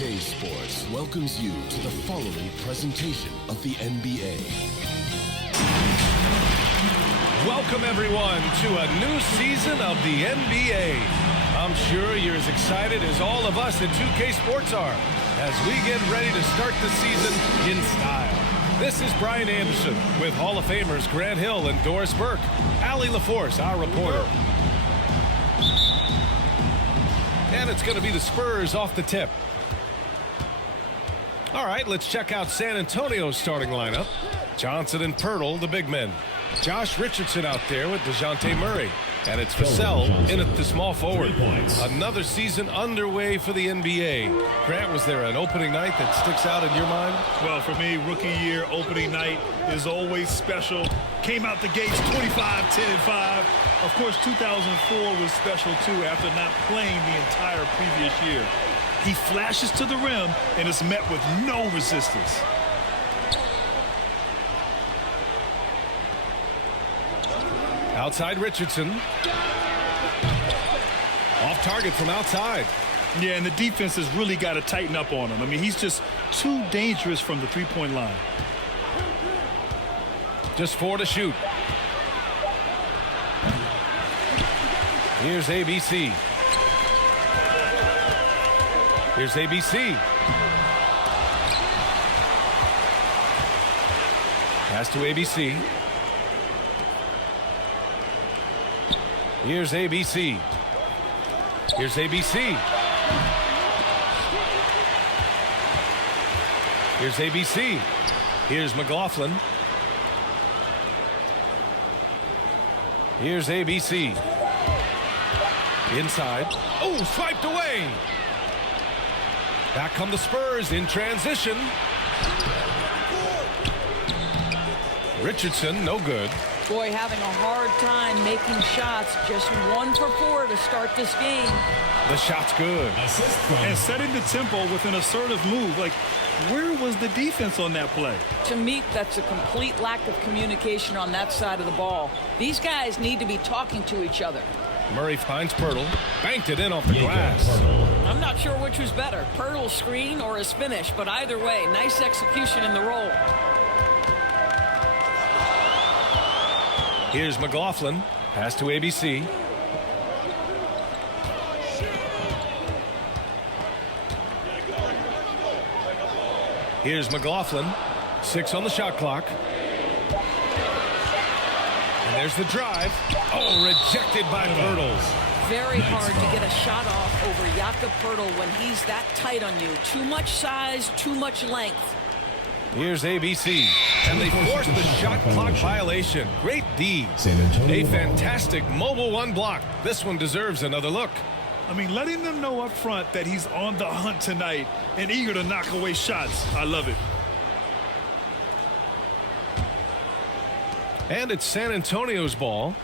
2K Sports welcomes you to the following presentation of the NBA. Welcome, everyone, to a new season of the NBA. I'm sure you're as excited as all of us at 2K Sports are as we get ready to start the season in style. This is Brian Anderson with Hall of Famers Grant Hill and Doris Burke. Allie LaForce, our reporter. And it's going to be the Spurs off the tip. All right, let's check out San Antonio's starting lineup. Johnson and Pirtle, the big men. Josh Richardson out there with DeJounte Murray. And it's Vassell in at the small forward. Another season underway for the NBA. Grant, was there an opening night that sticks out in your mind? Well, for me, rookie year opening night is always special. Came out the gates 25, 10, and 5. Of course, 2004 was special, too, after not playing the entire previous year. He flashes to the rim and is met with no resistance. Outside Richardson. Off target from outside. Yeah, and the defense has really got to tighten up on him. I mean, he's just too dangerous from the three-point line. Just 4 to shoot. Here's ABC. Here's ABC. Pass to ABC. Here's ABC. Here's ABC. Here's ABC. Here's McLaughlin. Here's ABC. Inside. Oh, swiped away. Back come the Spurs in transition. Richardson, no good. Boy, having a hard time making shots. Just 1 for 4 to start this game. The shot's good. And setting the tempo with an assertive move. Like, where was the defense on that play? To me, that's a complete lack of communication on that side of the ball. These guys need to be talking to each other. Murray finds Pirtle. Banked it in off the glass. I'm not sure which was better, Pirtle's screen or his finish, but either way, nice execution in the roll. Here's McLaughlin. Pass to ABC. Here's McLaughlin. 6 on the shot clock. And there's the drive. Oh, rejected by Pirtle. Very hard to get a shot off over Jakob Pirtle when he's that tight on you. Too much size, too much length. Here's ABC. And they force the shot clock violation. Great D. A fantastic mobile one block. This one deserves another look. I mean, letting them know up front that he's on the hunt tonight and eager to knock away shots. I love it. And it's San Antonio's ball.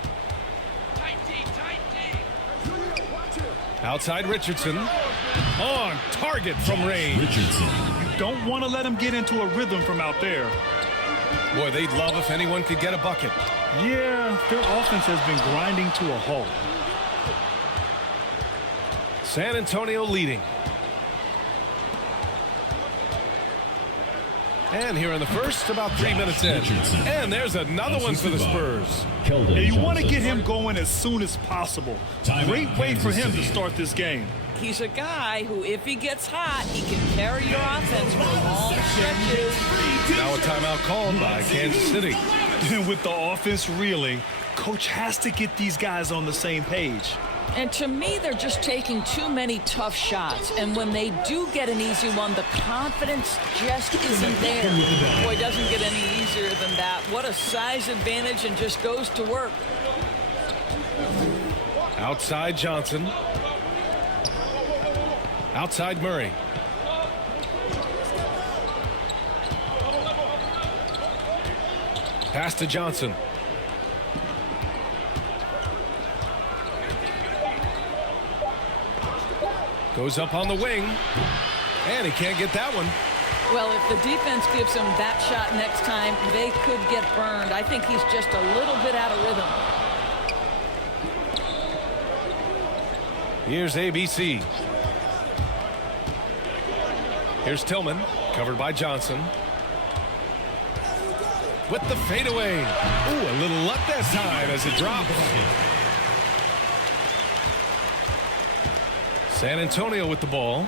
Outside Richardson. On target from range. Richardson. You don't want to let him get into a rhythm from out there. Boy, they'd love if anyone could get a bucket. Yeah, their offense has been grinding to a halt. San Antonio leading. And here in the first, about 3 minutes in. And there's another one for the Spurs. Yeah, you want to get him going as soon as possible. Great way for him to start this game. He's a guy who, if he gets hot, he can carry your offense for long stretches. Now a timeout called by Kansas City. And with the offense reeling, coach has to get these guys on the same page. And to me, they're just taking too many tough shots. And when they do get an easy one, the confidence just isn't there. Boy, it doesn't get any easier than that. What a size advantage, and just goes to work. Outside Johnson. Outside Murray. Pass to Johnson. Goes up on the wing. And he can't get that one. Well, if the defense gives him that shot next time, they could get burned. I think he's just a little bit out of rhythm. Here's ABC. Here's Tillman, covered by Johnson. With the fadeaway. Ooh, a little luck that time as it drops. San Antonio with the ball.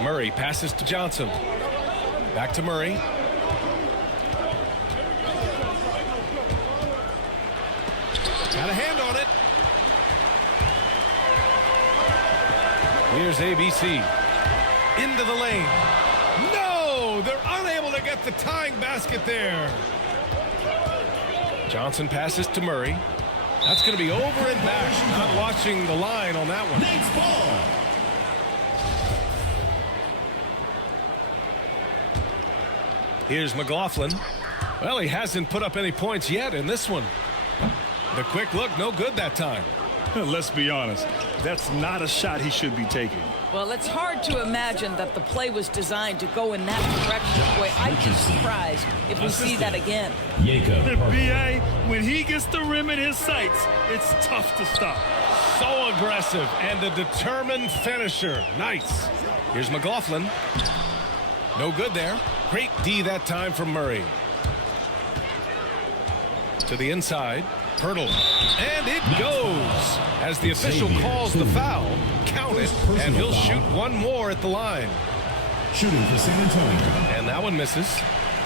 Murray passes to Johnson. Back to Murray. Got a hand on it. Here's ABC. Into the lane. No! They're unable to get the tying basket there. Johnson passes to Murray. That's going to be over and back. Not watching the line on that one. Next ball. Here's McLaughlin. Well, he hasn't put up any points yet in this one. The quick look, no good that time. Let's be honest. That's not a shot he should be taking. Well, it's hard to imagine that the play was designed to go in that direction. Boy, I'd be surprised if we see that again. B.A., when he gets the rim in his sights, it's tough to stop. So aggressive and a determined finisher. Nice. Here's McLaughlin. No good there. Great D that time from Murray. To the inside. Hurdle. And it goes. As the official calls the foul, count it, and he'll shoot one more at the line. Shooting for San Antonio. And that one misses.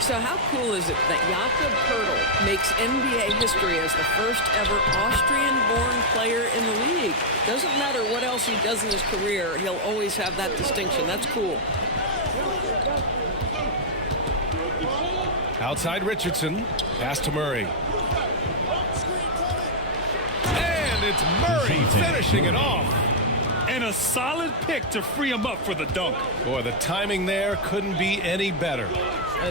So how cool is it that Jakob Poeltl makes NBA history as the first ever Austrian-born player in the league? Doesn't matter what else he does in his career, he'll always have that distinction. That's cool. Outside Richardson. Pass to Murray. And it's Murray finishing it off. And a solid pick to free him up for the dunk. Boy, the timing there couldn't be any better.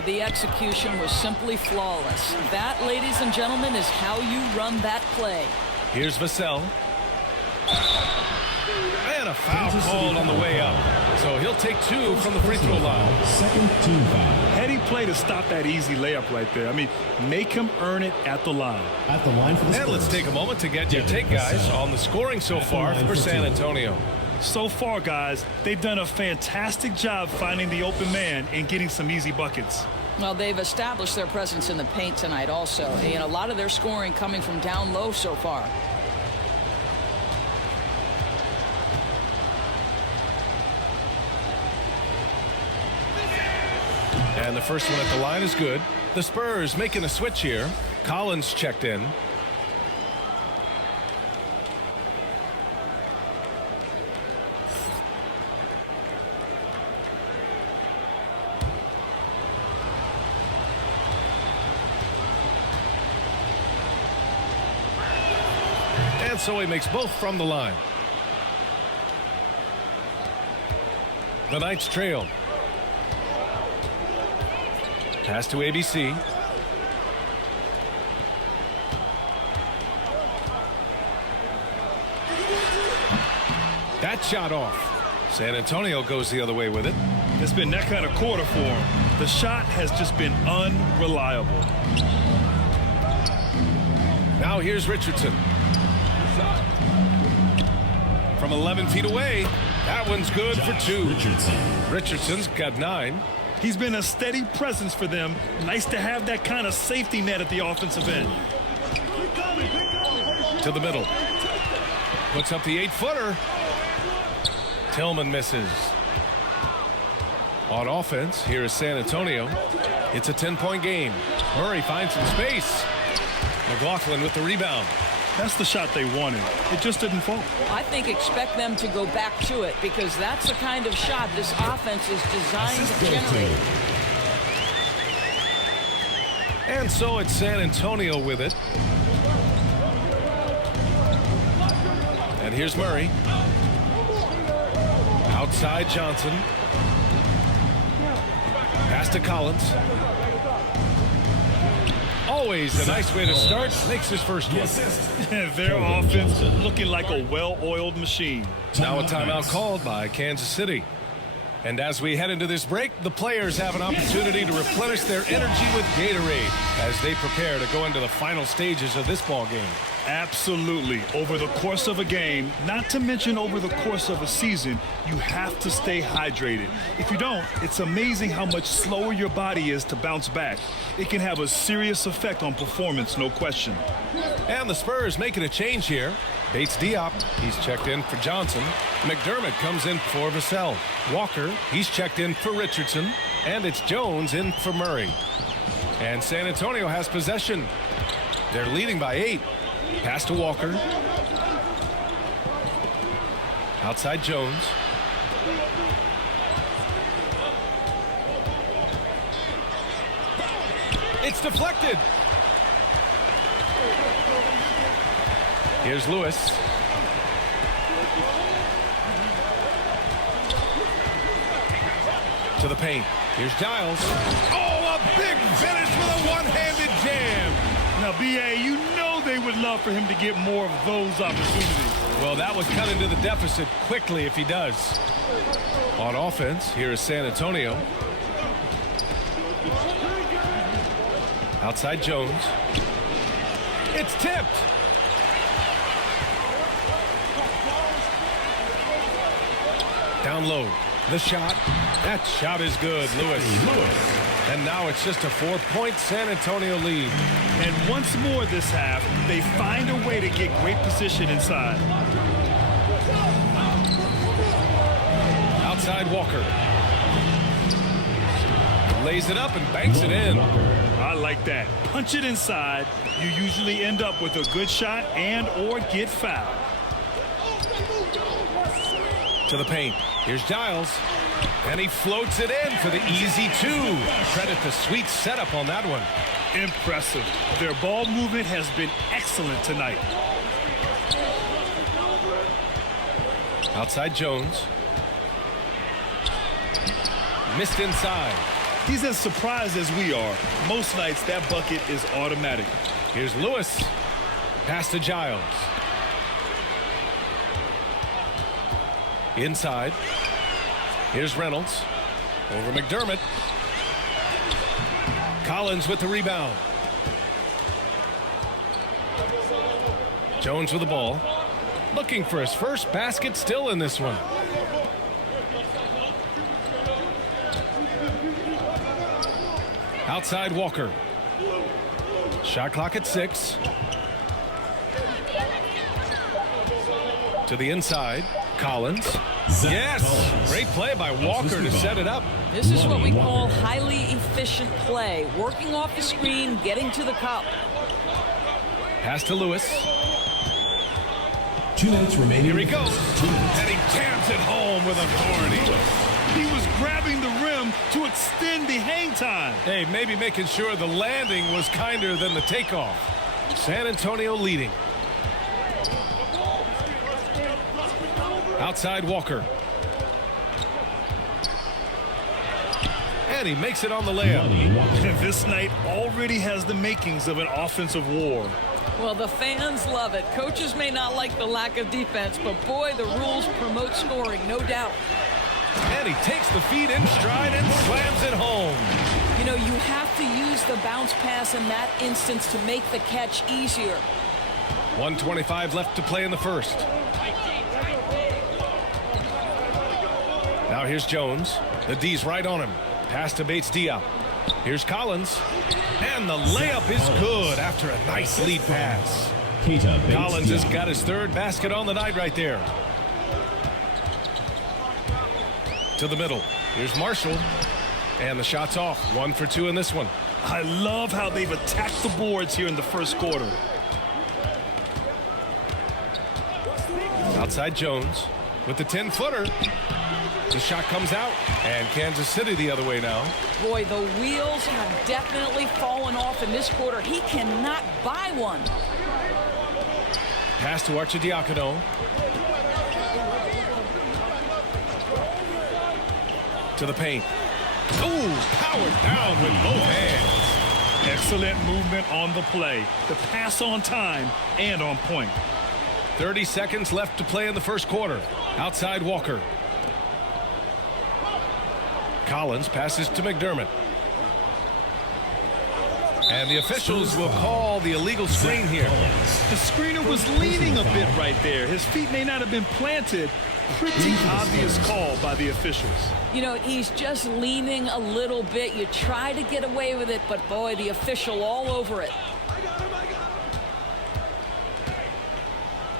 The execution was simply flawless. That, ladies and gentlemen, is how you run that play. Here's Vassell. And a foul called on the way up. So he'll take two from the free throw line. Second team foul. Heady play to stop that easy layup right there. I mean, make him earn it at the line. At the line for the And let's take a moment to get your take, guys, on the scoring so far for San Antonio. So far, guys, they've done a fantastic job finding the open man and getting some easy buckets. Well, they've established their presence in the paint tonight also, and a lot of their scoring coming from down low so far. And the first one at the line is good. The Spurs making a switch here. Collins checked in. And so he makes both from the line. The Knights trail. Pass to ABC. That shot off. San Antonio goes the other way with it. It's been that kind of quarter for him. The shot has just been unreliable. Now here's Richardson. From 11 feet away. That one's good for two. Richardson's got 9. He's been a steady presence for them. Nice to have that kind of safety net at the offensive end. To the middle. Puts up the 8-footer. Tillman misses. On offense, here is San Antonio. It's a 10-point game. Murray finds some space. McLaughlin with the rebound. That's the shot they wanted. It just didn't fall. I think expect them to go back to it because that's the kind of shot this offense is designed to generate. And so it's San Antonio with it. And here's Murray. Outside Johnson. Pass to Collins. Always a nice way to start. Makes his first one. Their offense looking like a well-oiled machine. Now a timeout called by Kansas City. And as we head into this break, the players have an opportunity to replenish their energy with Gatorade as they prepare to go into the final stages of this ball game. Absolutely. Over the course of a game, not to mention over the course of a season, you have to stay hydrated. If you don't, it's amazing how much slower your body is to bounce back. It can have a serious effect on performance, no question. And the Spurs making a change here. Bates Diop, he's checked in for Johnson. McDermott comes in for Vassell. Walker, he's checked in for Richardson. And it's Jones in for Murray. And San Antonio has possession. They're leading by 8. Pass to Walker. Outside Jones. It's deflected. Here's Lewis. To the paint. Here's Giles. Oh, a big finish with a one-handed jam. Now, B.A., you know they would love for him to get more of those opportunities. Well, that would cut into the deficit quickly if he does. On offense, here is San Antonio. Outside Jones. It's tipped. Down low. The shot. That shot is good, Lewis. And now it's just a 4-point San Antonio lead. And once more this half, they find a way to get great position inside. Outside Walker. Lays it up and banks it in. I like that. Punch it inside. You usually end up with a good shot and or get fouled. To the paint. Here's Giles. And he floats it in for the easy 2. Credit the sweet setup on that one. Impressive. Their ball movement has been excellent tonight. Outside Jones. Missed inside. He's as surprised as we are. Most nights that bucket is automatic. Here's Lewis. Pass to Giles. Inside. Here's Reynolds. Over McDermott. Collins with the rebound. Jones with the ball. Looking for his first basket still in this one. Outside Walker. Shot clock at 6. To the inside. Collins. Yes! Great play by Walker to set it up. This is what we call highly efficient play. Working off the screen, getting to the cup. Pass to Lewis. 2 minutes remaining. Here he goes. And he jams it home with authority. He was grabbing the rim to extend the hang time. Hey, maybe making sure the landing was kinder than the takeoff. San Antonio leading. Outside Walker. And he makes it on the layup. And this night already has the makings of an offensive war. Well, the fans love it. Coaches may not like the lack of defense, but boy, the rules promote scoring, no doubt. And he takes the feed in stride and slams it home. You know, you have to use the bounce pass in that instance to make the catch easier. 1:25 left to play in the first. Now here's Jones. The D's right on him. Pass to Bates Diop. Here's Collins. And the layup is good after a nice lead pass. Collins has got his 3rd basket on the night right there. To the middle. Here's Marshall. And the shot's off. 1 for 2 in this one. I love how they've attacked the boards here in the first quarter. Outside Jones with the 10-footer. The shot comes out, and Kansas City the other way now. Boy, the wheels have definitely fallen off in this quarter. He cannot buy one. Pass to Arcidiacono. To the paint. Ooh, powered down with both hands. Excellent movement on the play. The pass on time and on point. 30 seconds left to play in the first quarter. Outside Walker. Collins passes to McDermott. And the officials will call the illegal screen here. The screener was leaning a bit right there. His feet may not have been planted. Pretty obvious call by the officials. You know, he's just leaning a little bit. You try to get away with it, but boy, the official all over it.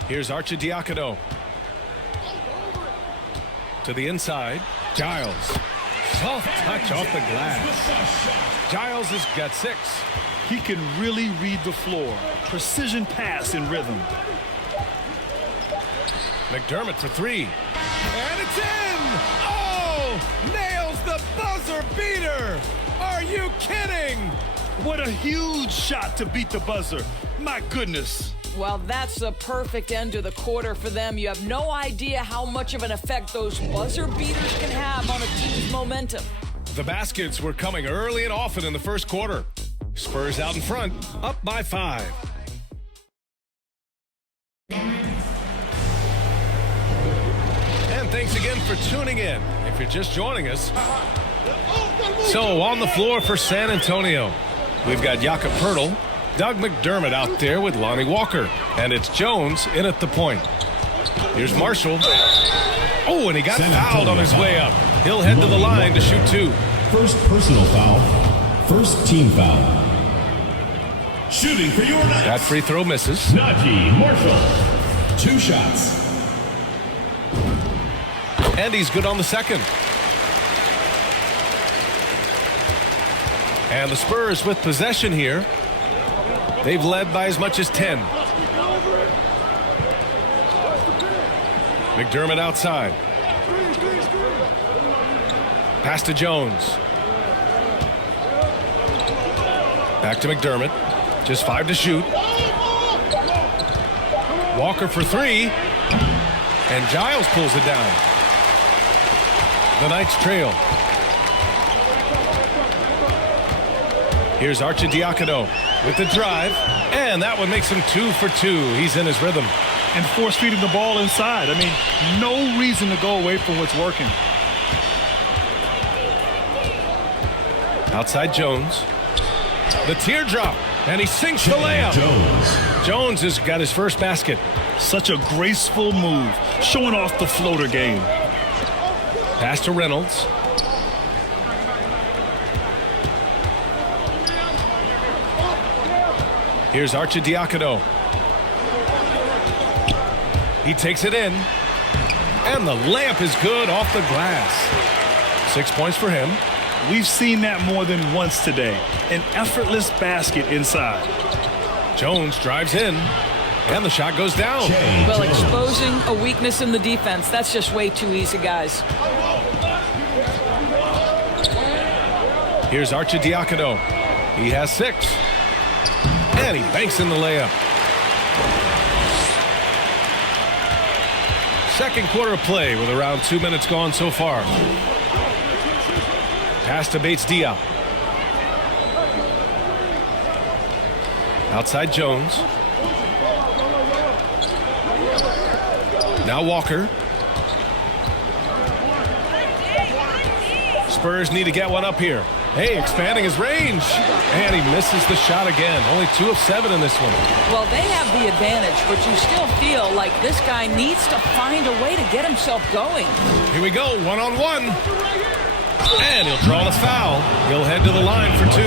Here's Arcidiacono. To the inside. Giles. Soft touch off the glass. Giles has got 6. He can really read the floor. Precision pass in rhythm. McDermott for 3. And it's in! Oh! Nails the buzzer beater! Are you kidding? What a huge shot to beat the buzzer. My goodness. Well, that's the perfect end to the quarter for them. You have no idea how much of an effect those buzzer beaters can have on a team's momentum. The baskets were coming early and often in the first quarter. Spurs out in front, up by 5. And thanks again for tuning in. If you're just joining us. So on the floor for San Antonio, we've got Jakob Poeltl, Doug McDermott out there with Lonnie Walker. And it's Jones in at the point. Here's Marshall. Oh, and he got fouled on his way up. He'll head to the line to shoot 2. First personal foul. First team foul. Shooting for your Knights. That free throw misses. Najee Marshall. 2 shots. And he's good on the second. And the Spurs with possession here. They've led by as much as 10. McDermott outside. Pass to Jones. Back to McDermott. Just 5 to shoot. Walker for 3. And Giles pulls it down. The Knights trail. Here's Arcidiacono with the drive. And that one makes him 2 for 2. He's in his rhythm. And force feeding the ball inside. I mean, no reason to go away from what's working. Outside Jones. The teardrop. And he sinks the layup. Jones has got his first basket. Such a graceful move. Showing off the floater game. Pass to Reynolds. Here's Arcidiacono. He takes it in. And the layup is good off the glass. 6 points for him. We've seen that more than once today. An effortless basket inside. Jones drives in. And the shot goes down. Well, exposing a weakness in the defense, that's just way too easy, guys. Here's Arcidiacono. He has 6. And he banks in the layup. Second quarter of play with around 2 minutes gone so far. Pass to Bates-Diop. Outside Jones. Now Walker. Spurs need to get one up here. Hey, expanding his range. And he misses the shot again. Only 2 of 7 in this one. Well, they have the advantage, but you still feel like this guy needs to find a way to get himself going. Here we go, 1-on-1. And he'll draw the foul. He'll head to the line for 2.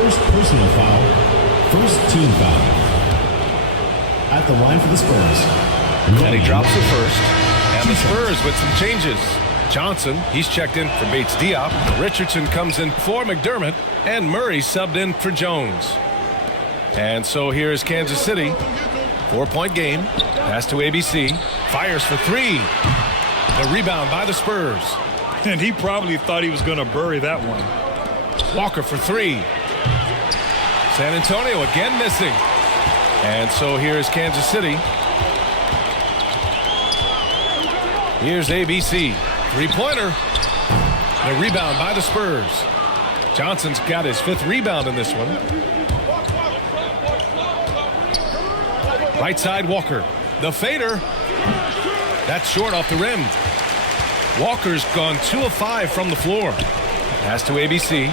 First personal foul. First team foul. At the line for the Spurs. And he drops the first. And the Spurs with some changes. Johnson, he's checked in for Bates-Diop. Richardson comes in for McDermott. And Murray subbed in for Jones. And so here's Kansas City. 4-point game. Pass to ABC. Fires for 3. The rebound by the Spurs. And he probably thought he was going to bury that one. Walker for 3. San Antonio again missing. And so here's Kansas City. Here's ABC. 3-pointer. The rebound by the Spurs. Johnson's got his 5th rebound in this one. Right side Walker. The fader. That's short off the rim. Walker's gone 2 of 5 from the floor. Pass to ABC.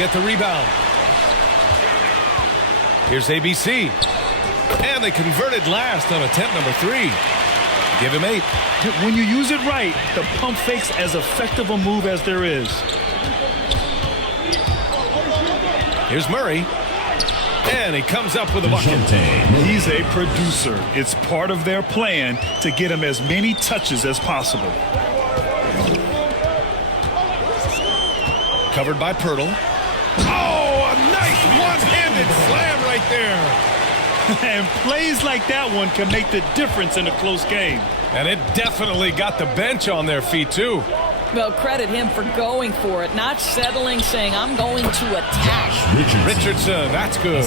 get the rebound. Here's ABC. And they converted last on attempt number 3. Give him 8. When you use it right, the pump fake's as effective a move as there is. Here's Murray. And he comes up with a bucket. He's a producer. It's part of their plan to get him as many touches as possible. Covered by Pirtle. Oh, a nice one-handed slam right there. And plays like that one can make the difference in a close game. And it definitely got the bench on their feet, too. Well, credit him for going for it, not settling, saying, I'm going to attack. Richardson, that's good.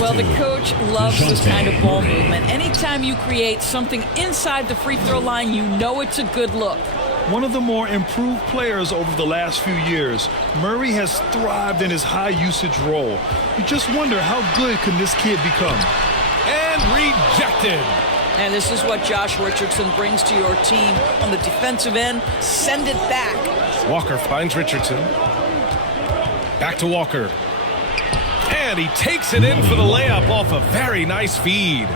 Well, the coach loves this kind of ball movement. Anytime you create something inside the free throw line, you know it's a good look. One of the more improved players over the last few years, Murray has thrived in his high-usage role. You just wonder how good can this kid become? And rejected. And this is what Josh Richardson brings to your team on the defensive end. Send it back. Walker finds Richardson. Back to Walker. And he takes it in for the layup off a very nice feed.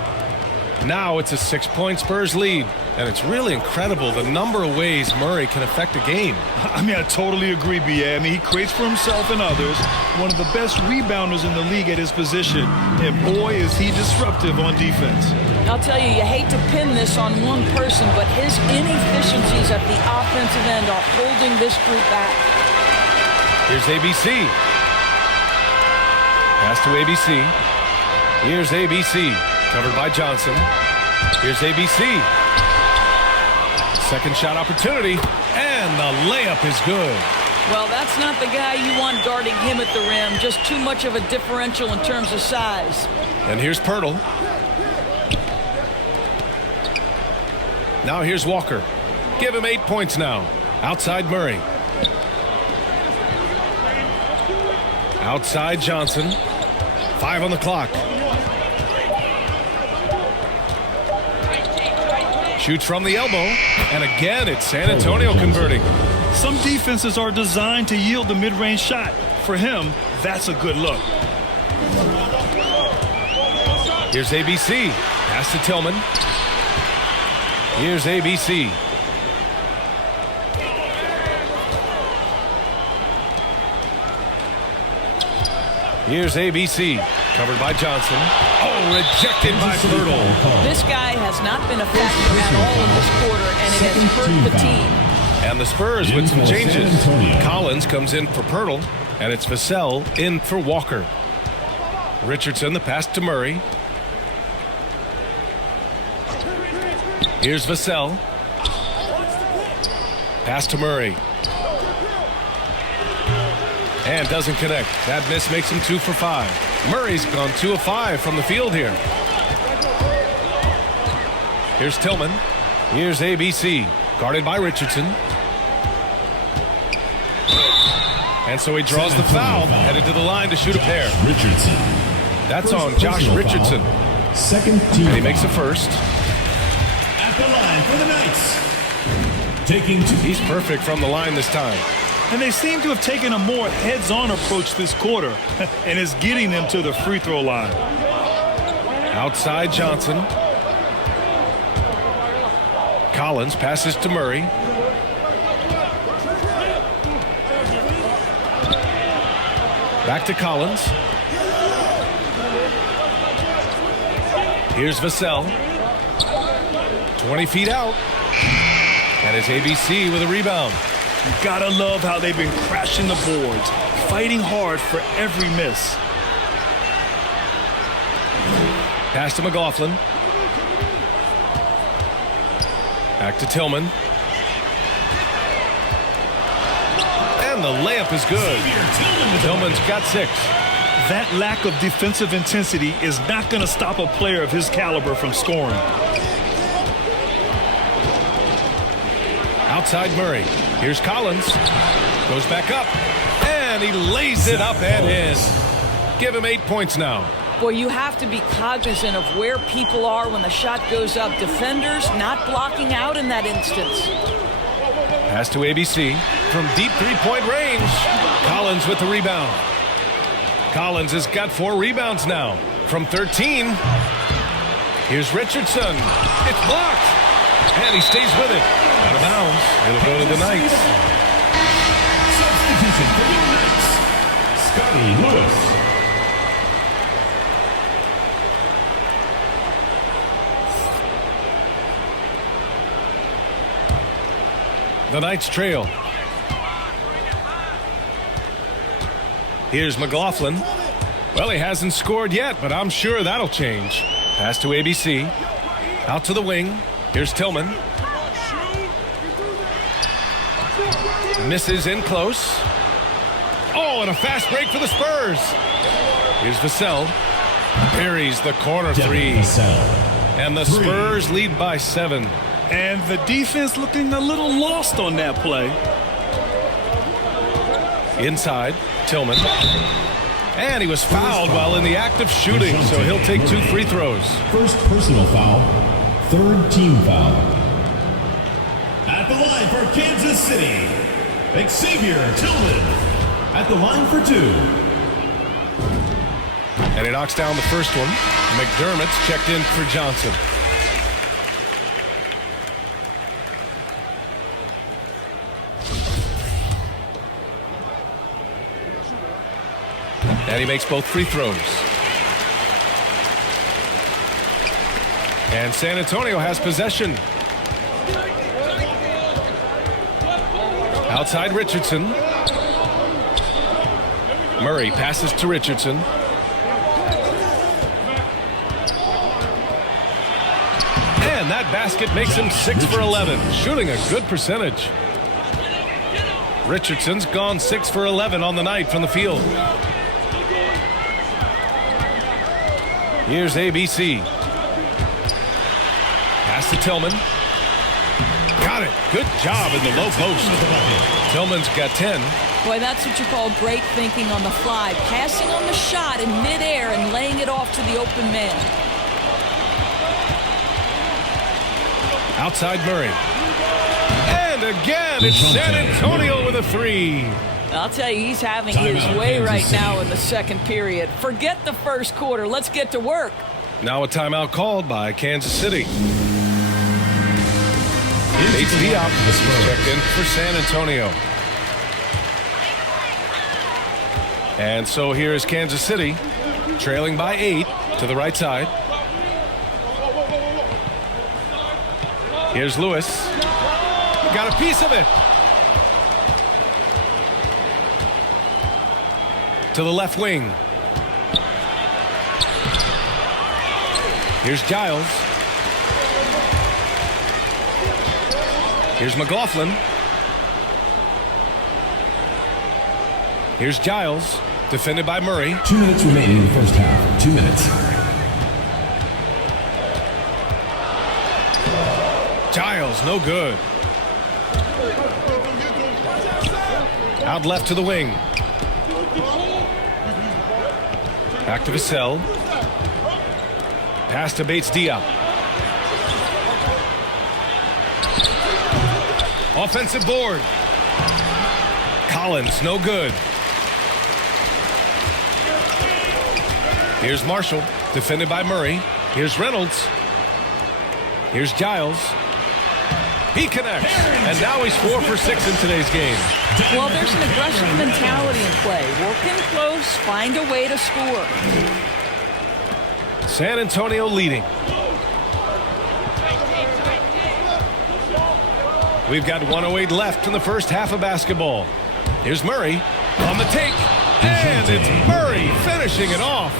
Now it's a 6-point Spurs lead. And it's really incredible the number of ways Murray can affect a game. I mean, I totally agree, B.A. I mean, he creates for himself and others. One of the best rebounders in the league at his position. And boy, is he disruptive on defense. I'll tell you, you hate to pin this on one person, but his inefficiencies at the offensive end are holding this group back. Here's ABC. Pass to ABC. Here's ABC. Covered by Johnson. Here's ABC. Second shot opportunity, and the layup is good. Well, that's not the guy you want guarding him at the rim. Just too much of a differential in terms of size. And here's Pirtle. Now here's Walker. Give him 8 points now. Outside Murray. Outside Johnson. 5 on the clock. Shoots from the elbow, and again it's San Antonio converting. Some defenses are designed to yield the mid-range shot. For him, that's a good look. Here's ABC. Pass to Tillman. Here's ABC. Here's ABC. Covered by Johnson. Oh, rejected by Pirtle. This guy has not been a factor at all in this quarter, and it has hurt the team. And the Spurs with some changes. Collins comes in for Pirtle, and it's Vassell in for Walker. Richardson, the pass to Murray. Here's Vassell. Pass to Murray. And doesn't connect. That miss makes him 2 for 5. Murray's gone 2 of 5 from the field here. Here's Tillman. Here's ABC. Guarded by Richardson. And so he draws the foul. Headed to the line to shoot a pair. Richardson. That's on Josh Richardson. Second team. And he makes a first. At the line for the Knights. Taking two. He's perfect from the line this time. And they seem to have taken a more heads-on approach this quarter, and it's getting them to the free throw line. Outside Johnson. Collins passes to Murray. Back to Collins. Here's Vassell. 20 feet out. And it's ABC with a rebound. You gotta love how they've been crashing the boards, fighting hard for every miss. Pass to McLaughlin. Back to Tillman. And the layup is good. Tillman's got 6. That lack of defensive intensity is not going to stop a player of his caliber from scoring. Outside Murray. Here's Collins. Goes back up. And he lays it up and in. Give him 8 points now. Boy, you have to be cognizant of where people are when the shot goes up. Defenders not blocking out in that instance. Pass to ABC. From deep three-point range. Collins with the rebound. Collins has got 4 rebounds now. From 13. Here's Richardson. It's blocked. And he stays with it. Out of bounds. It'll go to the Knights. Substitution for the Knights. Scotty Lewis. The Knights trail. Here's McLaughlin. Well, he hasn't scored yet, but I'm sure that'll change. Pass to ABC. Out to the wing. Here's Tillman. Misses in close. Oh, and a fast break for the Spurs. Here's Vassell. Buries the corner 3. And the Spurs lead by 7. And the defense looking a little lost on that play. Inside, Tillman. And he was fouled while in the act of shooting, so he'll take 2 free throws. First personal foul, 3rd team foul. At the line for Kansas City, Xavier Tillman. At the line for 2. And he knocks down the first one. McDermott's checked in for Johnson. And he makes both free throws. And San Antonio has possession. Outside Richardson. Murray passes to Richardson. And that basket makes him 6 for 11, shooting a good percentage. Richardson's gone 6 for 11 on the night from the field. Here's ABC. Pass to Tillman. Got it. Good job in the low post. Tillman's got 10. Boy, that's what you call great thinking on the fly. Passing on the shot in midair and laying it off to the open man. Outside Murray. And again, it's San Antonio with a 3. I'll tell you, he's having his way right now in the second period. Forget the first quarter. Let's get to work. Now a timeout called by Kansas City. Diop is checked in for San Antonio. And so here is Kansas City, trailing by 8 to the right side. Here's Lewis. Got a piece of it. To the left wing. Here's Giles. Here's McLaughlin. Here's Giles, defended by Murray. 2 minutes remaining in the first half. 2 minutes. Giles, no good. Out left to the wing. Back to Vassell. Pass to Diop. Offensive board. Collins, no good. Here's Marshall, defended by Murray. Here's Reynolds. Here's Giles. He connects, and now he's 4 for 6 in today's game. Well, there's an aggressive mentality in play. Work in close, find a way to score. San Antonio leading. We've got 1:08 left in the first half of basketball. Here's Murray on the take, and it's Murray finishing it off.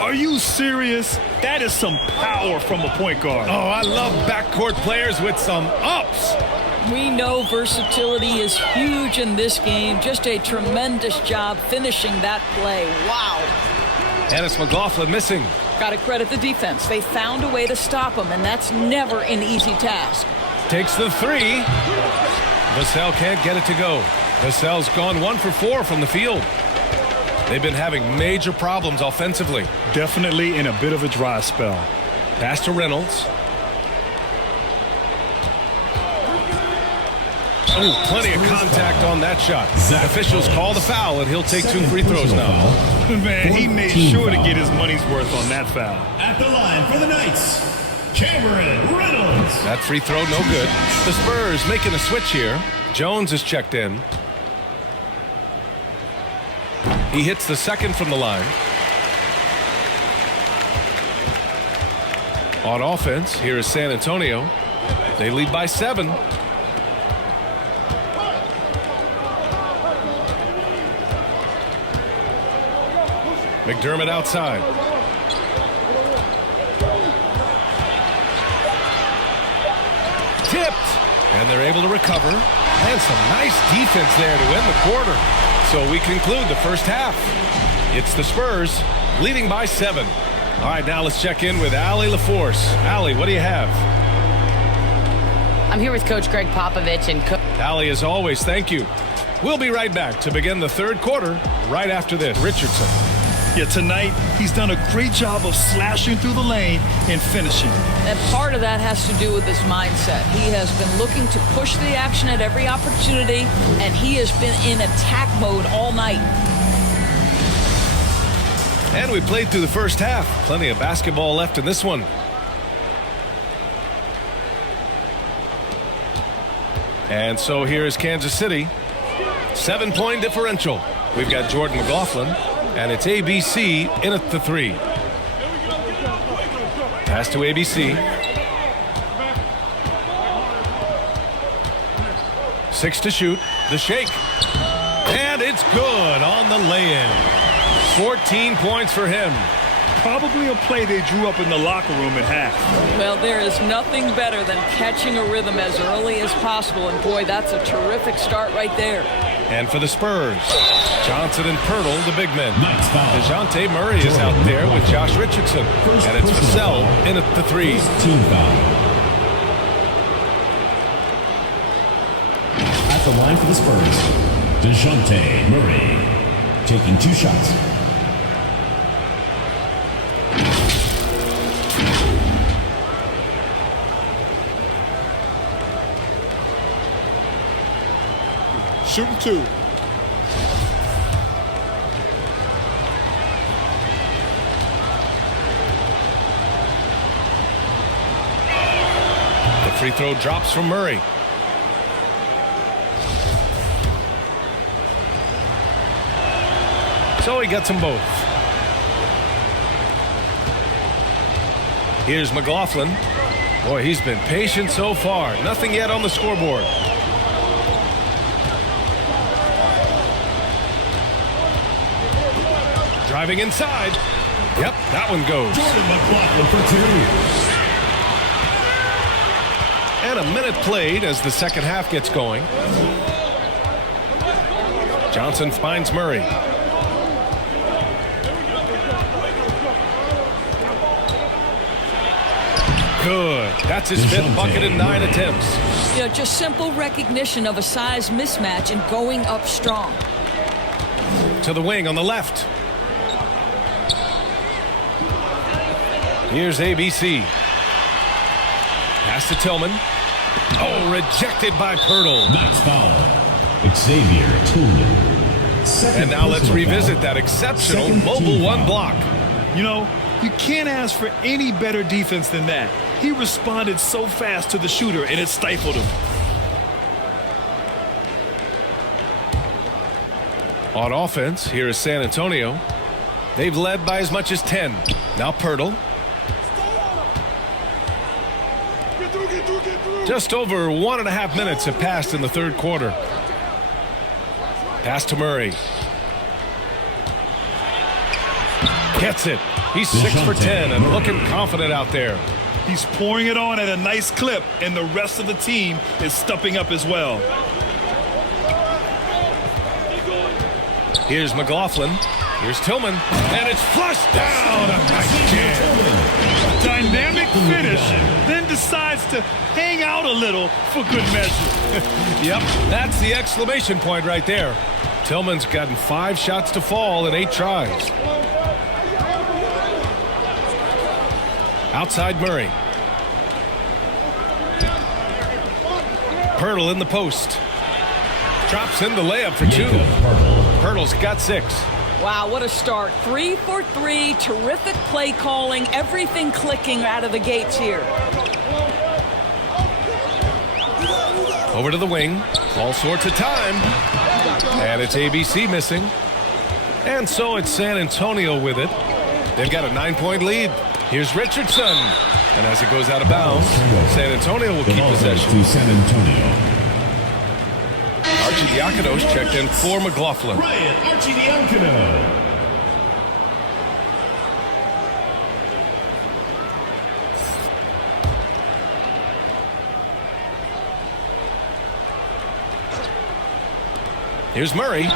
Are you serious? That is some power from a point guard. Oh, I love backcourt players with some ups. We know versatility is huge in this game. Just a tremendous job finishing that play. Wow. And it's McLaughlin missing. Got to credit the defense. They found a way to stop him, and that's never an easy task. Takes the 3. Vassell can't get it to go. Vassell's gone 1 for 4 from the field. They've been having major problems offensively. Definitely in a bit of a dry spell. Pass to Reynolds. Oh, plenty of contact on that shot. Officials call the foul, and he'll take 2 free throws now. Man, he made sure to get his money's worth on that foul. At the line for the Knights, Cameron Reynolds. That free throw no good. The Spurs making a switch here. Jones is checked in. He hits the second from the line. On offense, here is San Antonio. They lead by 7. McDermott outside. Tipped. And they're able to recover. And some nice defense there to end the quarter. So we conclude the first half. It's the Spurs leading by 7. All right, now let's check in with Allie LaForce. Allie, what do you have? I'm here with Coach Greg Popovich and Allie, as always, thank you. We'll be right back to begin the third quarter right after this. Richardson. Yeah, tonight he's done a great job of slashing through the lane and finishing. And part of that has to do with his mindset. He has been looking to push the action at every opportunity, and he has been in attack mode all night. And we played through the first half. Plenty of basketball left in this one. And so here is Kansas City. 7-point differential. We've got Jordan McLaughlin, and it's ABC in at the 3. Pass to ABC. 6 to shoot. The shake. And it's good on the lay-in. 14 points for him. Probably a play they drew up in the locker room at half. Well, there is nothing better than catching a rhythm as early as possible. And, boy, that's a terrific start right there. And for the Spurs, Johnson and Pirtle, the big men. Nice foul. DeJounte Murray is out there with Josh Richardson. And it's Vassell in at the 3. Team foul. At the line for the Spurs, DeJounte Murray taking 2 shots. Shooting 2. The free throw drops from Murray. So he gets them both. Here's McLaughlin. Boy, he's been patient so far. Nothing yet on the scoreboard. Driving inside. Yep, that one goes. Jordan McLaughlin for 2. And a minute played as the second half gets going. Johnson finds Murray. Good. That's his 5th bucket in 9 attempts. You know, just simple recognition of a size mismatch and going up strong. To the wing on the left. Here's ABC. Pass to Tillman. Oh, rejected by Pirtle. Nice foul. Xavier Tillman. And now let's revisit that exceptional mobile 1 block. You know, you can't ask for any better defense than that. He responded so fast to the shooter, and it stifled him. On offense, here is San Antonio. They've led by as much as 10. Now Pirtle. Just over 1.5 minutes have passed in the third quarter. Pass to Murray. Gets it. He's 6 for 10 and looking confident out there. He's pouring it on at a nice clip, and the rest of the team is stepping up as well. Here's McLaughlin. Here's Tillman. And it's flushed down. A nice jam. Dynamic finish, then decides to hang out a little for good measure. Yep, that's the exclamation point right there. Tillman's gotten 5 shots to fall in 8 tries. Outside Murray. Pirtle in the post. Drops in the layup for 2. Pirtle's got 6. Wow, what a start. 3 for 3, terrific play calling, everything clicking out of the gates here. Over to the wing, all sorts of time. And it's ABC missing. And so it's San Antonio with it. They've got a 9-point lead. Here's Richardson. And as it goes out of bounds, San Antonio will keep possession. To San Antonio. Arcidiakonos checked in for McLaughlin. Ryan Arcidiakonos. Here's Murray.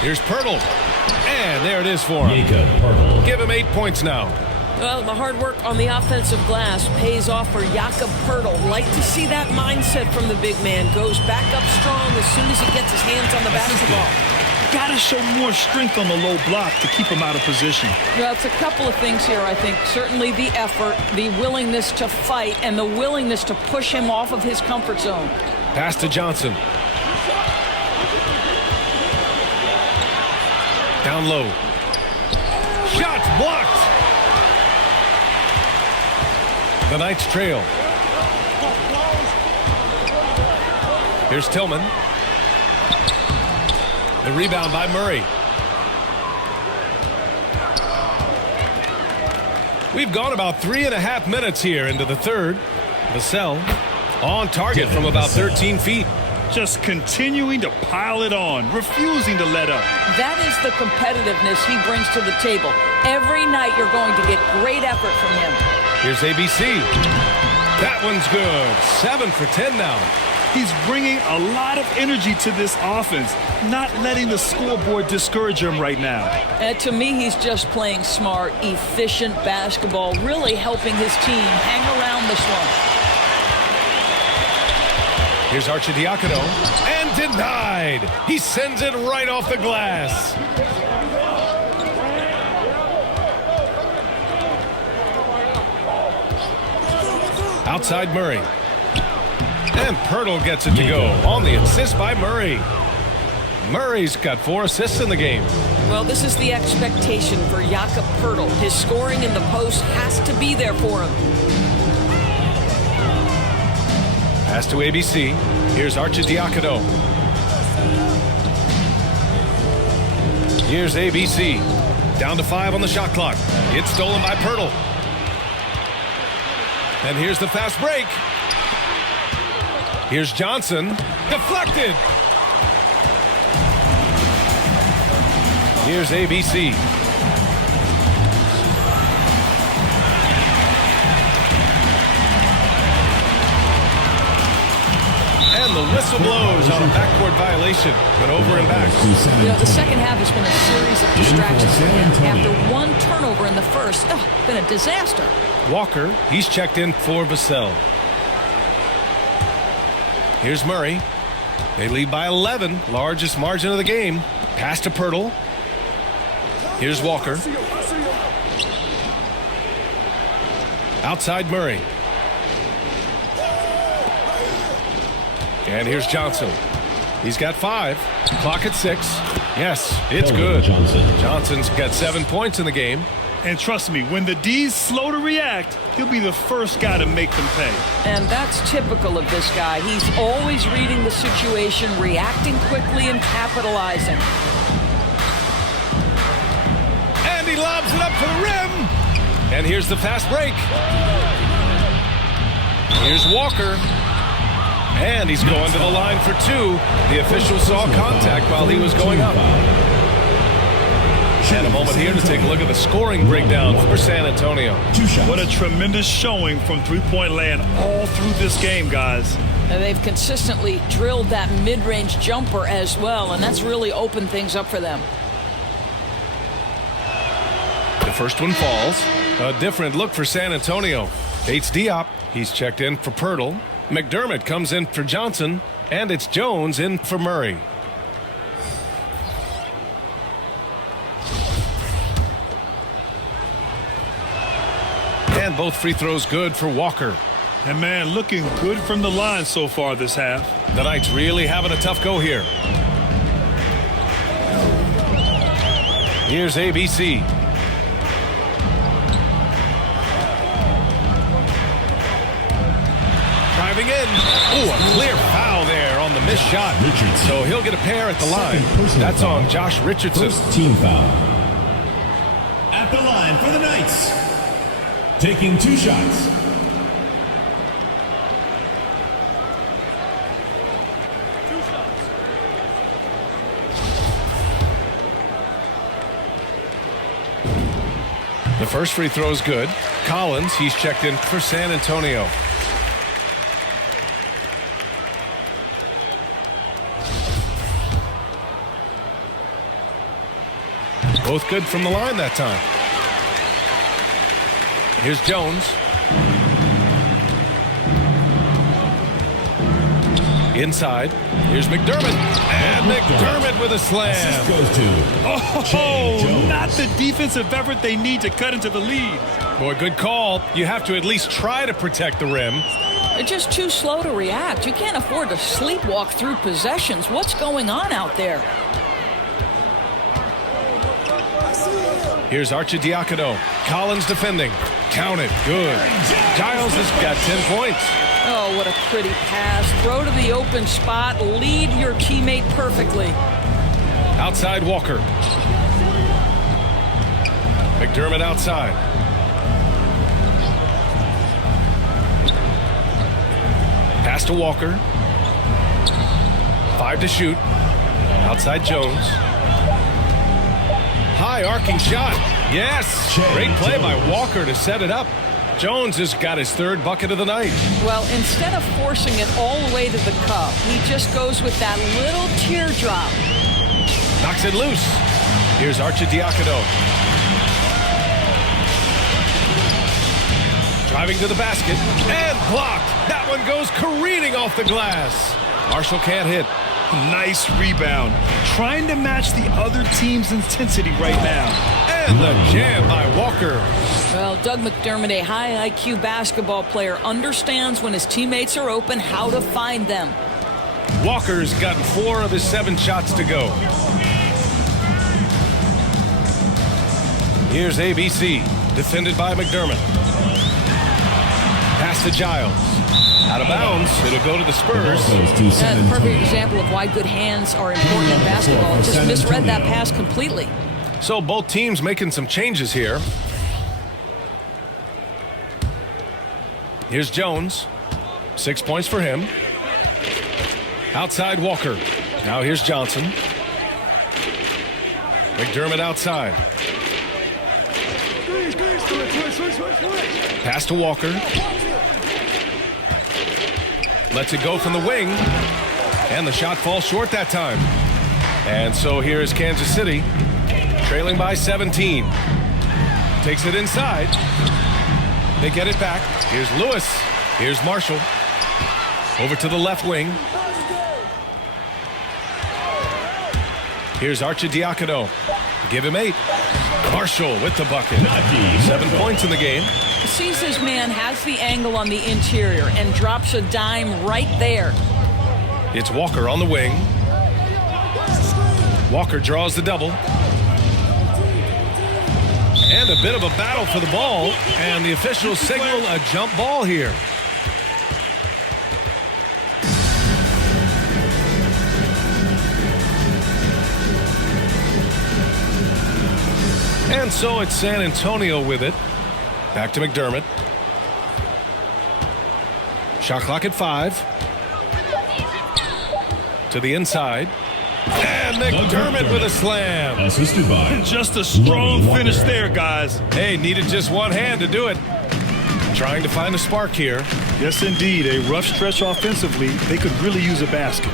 Here's Pirtle. And there it is for him. Give him 8 points now. Well, the hard work on the offensive glass pays off for Jakob Pirtle. Like to see that mindset from the big man. Goes back up strong as soon as he gets his hands on the basketball. Got to show more strength on the low block to keep him out of position. Well, it's a couple of things here, I think. Certainly the effort, the willingness to fight, and the willingness to push him off of his comfort zone. Pass to Johnson. Down low. Shots blocked. The Knights trail. Here's Tillman. The rebound by Murray. We've gone about 3.5 minutes here into the third. Vassell on target from about 13 feet. Just continuing to pile it on, refusing to let up. That is the competitiveness he brings to the table. Every night you're going to get great effort from him. Here's ABC. That one's good. 7 for 10 now. He's bringing a lot of energy to this offense, not letting the scoreboard discourage him right now. And to me, he's just playing smart, efficient basketball, really helping his team hang around this one. Here's Arcidiakono, and denied. He sends it right off the glass. Outside Murray. And Pirtle gets it to go on the assist by Murray. Murray's got 4 assists in the game. Well, this is the expectation for Jakob Pirtle. His scoring in the post has to be there for him. Pass to ABC. Here's Arcidiakono. Here's ABC. Down to 5 on the shot clock. It's stolen by Pirtle. And here's the fast break. Here's Johnson. Deflected. Here's ABC. And the whistle blows on a backcourt violation, but over and back. You know, the second half has been a series of distractions for him. After one turnover in the first, been a disaster. Walker, he's checked in for Vassell. Here's Murray. They lead by 11, largest margin of the game. Pass to Pirtle. Here's Walker. Outside Murray. And here's Johnson. He's got 5. Clock at 6. Yes, it's good. Johnson's got 7 points in the game. And trust me, when the D's slow to react, he'll be the first guy to make them pay. And that's typical of this guy. He's always reading the situation, reacting quickly, and capitalizing. And he lobs it up to the rim. And here's the fast break. Here's Walker. And he's going to the line for 2. The official saw contact while he was going up. And a moment here to take a look at the scoring breakdown for San Antonio. What a tremendous showing from three-point land all through this game, guys. And they've consistently drilled that mid-range jumper as well, and that's really opened things up for them. The first one falls. A different look for San Antonio. Bates Diop, he's checked in for Pirtle. McDermott comes in for Johnson, and it's Jones in for Murray. And both free throws good for Walker. And man, looking good from the line so far this half. The Knights really having a tough go here. Here's ABC. Driving in. Ooh, a clear foul there on the missed shot. So he'll get a pair at the line. That's on Josh Richardson. First team foul. At the line for the Knights. Taking 2 shots. The first free throw is good. Collins, he's checked in for San Antonio. Both good from the line that time. Here's Jones. Inside. Here's McDermott. And McDermott with a slam. Goes to Oh, not the defensive effort they need to cut into the lead. Boy, good call. You have to at least try to protect the rim. They're just too slow to react. You can't afford to sleepwalk through possessions. What's going on out there? Here's Arcidiacono. Collins defending. Count it. Good. Giles has got 10 points. Oh, what a pretty pass. Throw to the open spot. Lead your teammate perfectly. Outside Walker. McDermott outside. Pass to Walker. 5 to shoot. Outside Jones. High arcing shot. Yes. Great play by Walker to set it up. Jones has got his 3rd bucket of the night. Well, instead of forcing it all the way to the cup, he just goes with that little teardrop. Knocks it loose. Here's Arcidiacono. Driving to the basket and blocked. That one goes careening off the glass. Marshall can't hit. Nice rebound. Trying to match the other team's intensity right now. And the jam by Walker. Well, Doug McDermott, a high IQ basketball player, understands when his teammates are open how to find them. Walker's gotten 4 of his 7 shots to go. Here's ABC, defended by McDermott. Pass to Giles. Out of bounds. It'll go to the Spurs. That's a perfect example of why good hands are important in basketball. Just misread that pass completely. So both teams making some changes here. Here's Jones. 6 points for him. Outside Walker. Now here's Johnson. McDermott outside. Pass to Walker. Lets it go from the wing. And the shot falls short that time. And so here is Kansas City, trailing by 17. Takes it inside. They get it back. Here's Lewis. Here's Marshall. Over to the left wing. Here's Arcidiacono. Give him 8. Marshall with the bucket. 7 points in the game. Sees his man, has the angle on the interior, and drops a dime right there. It's Walker on the wing. Walker draws the double. And a bit of a battle for the ball. And the officials signal a jump ball here. And so it's San Antonio with it. Back to McDermott. Shot clock at 5. To the inside. And McDermott with a slam. Assisted by Just a strong finish there, guys. Hey, needed just one hand to do it. Trying to find a spark here. Yes, indeed. A rough stretch offensively. They could really use a basket.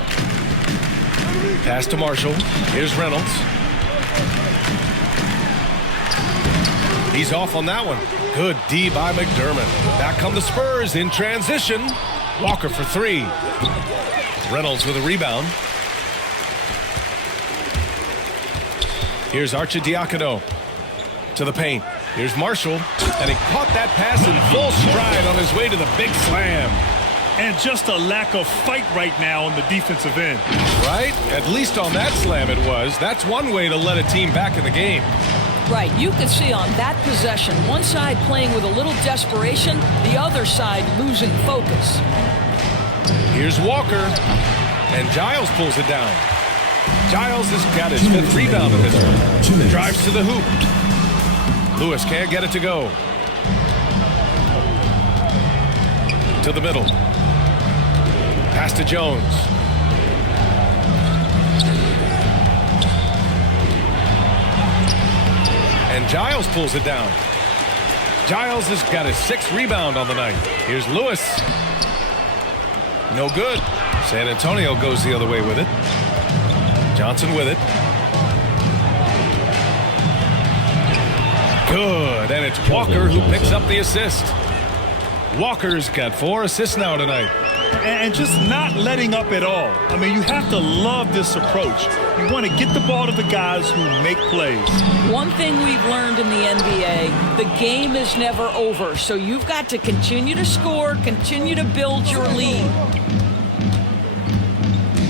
Pass to Marshall. Here's Reynolds. He's off on that one. Good D by McDermott. Back come the Spurs in transition. Walker for 3. Reynolds with a rebound. Here's Arcidiacono to the paint. Here's Marshall, and he caught that pass in full stride on his way to the big slam. And just a lack of fight right now on the defensive end. Right? At least on that slam it was. That's one way to let a team back in the game. Right, you can see on that possession, one side playing with a little desperation, the other side losing focus. Here's Walker, and Giles pulls it down. Giles has got his 5th rebound in this one. Drives to the hoop. Lewis can't get it to go. To the middle. Pass to Jones. And Giles pulls it down. Giles has got his 6th rebound on the night. Here's Lewis. No good. San Antonio goes the other way with it. Johnson with it. Good. And it's Walker who picks up the assist. Walker's got 4 assists now tonight. And just not letting up at all. I mean, you have to love this approach. You want to get the ball to the guys who make plays. One thing we've learned in the NBA, the game is never over. So you've got to continue to score, continue to build your lead.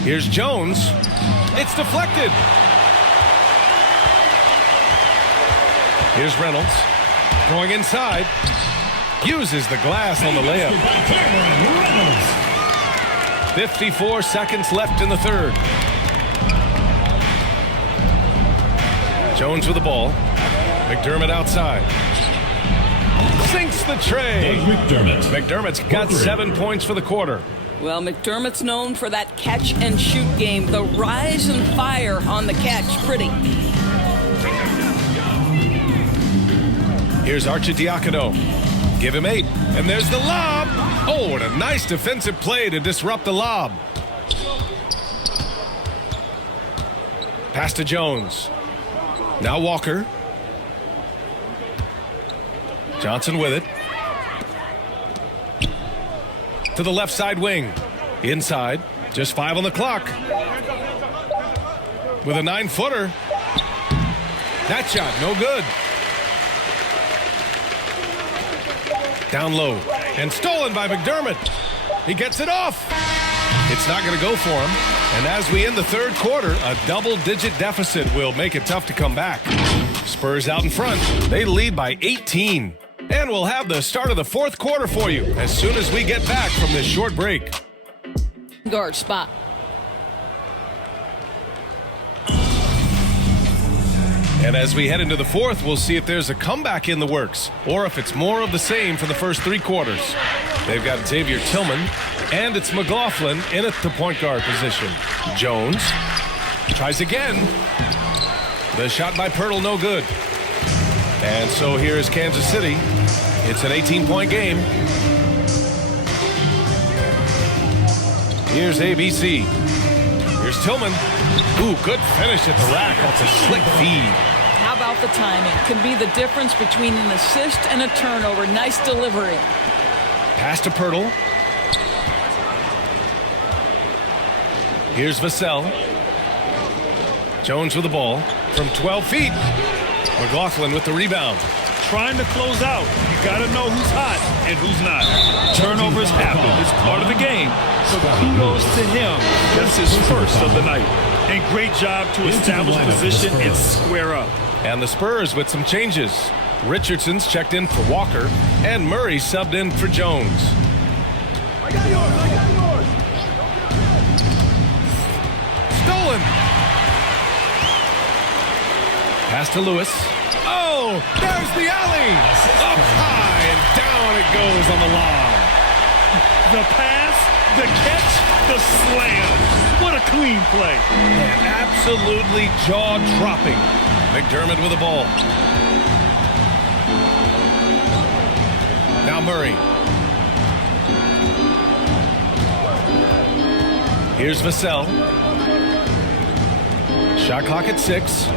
Here's Jones. It's deflected. Here's Reynolds. Going inside. Uses the glass on the layup. 54 seconds left in the third. Jones with the ball. McDermott outside. Sinks the tray. McDermott's got 7 points for the quarter. Well, McDermott's known for that catch-and-shoot game. The rise and fire on the catch. Pretty. Here's Arcidiacono. Give him 8. And there's the lob. Oh, and a nice defensive play to disrupt the lob. Pass to Jones. Now Walker. Johnson with it. To the left side wing. Inside. Just 5 on the clock. With a 9-footer. That shot, no good. Down low. And stolen by McDermott. He gets it off. It's not going to go for him. And as we end the third quarter, a double-digit deficit will make it tough to come back. Spurs out in front. They lead by 18. And we'll have the start of the fourth quarter for you as soon as we get back from this short break. Guard spot. And as we head into the fourth, we'll see if there's a comeback in the works or if it's more of the same for the first 3 quarters. They've got Xavier Tillman, and it's McLaughlin in at the point guard position. Jones tries again. The shot by Pirtle, no good. And so here is Kansas City. It's an 18-point game. Here's ABC. Here's Tillman. Ooh, good finish at the rack off a slick feed. How about the timing? Can be the difference between an assist and a turnover. Nice delivery. Pass to Pirtle. Here's Vassell. Jones with the ball from 12 feet. McLaughlin with the rebound. Trying to close out. You got to know who's hot and who's not. Turnovers happen. It's part of the game. So kudos to him. That's his first of the night. And great job to establish position and square up. And the Spurs with some changes. Richardson's checked in for Walker, and Murray subbed in for Jones. I got yours. Stolen. Pass to Lewis. Oh, there's the alley. Up high and down it goes on the lob. The pass, the catch, the slam. What a clean play. And absolutely jaw-dropping. McDermott with the ball. Now Murray. Here's Vassell. Shot clock at 6.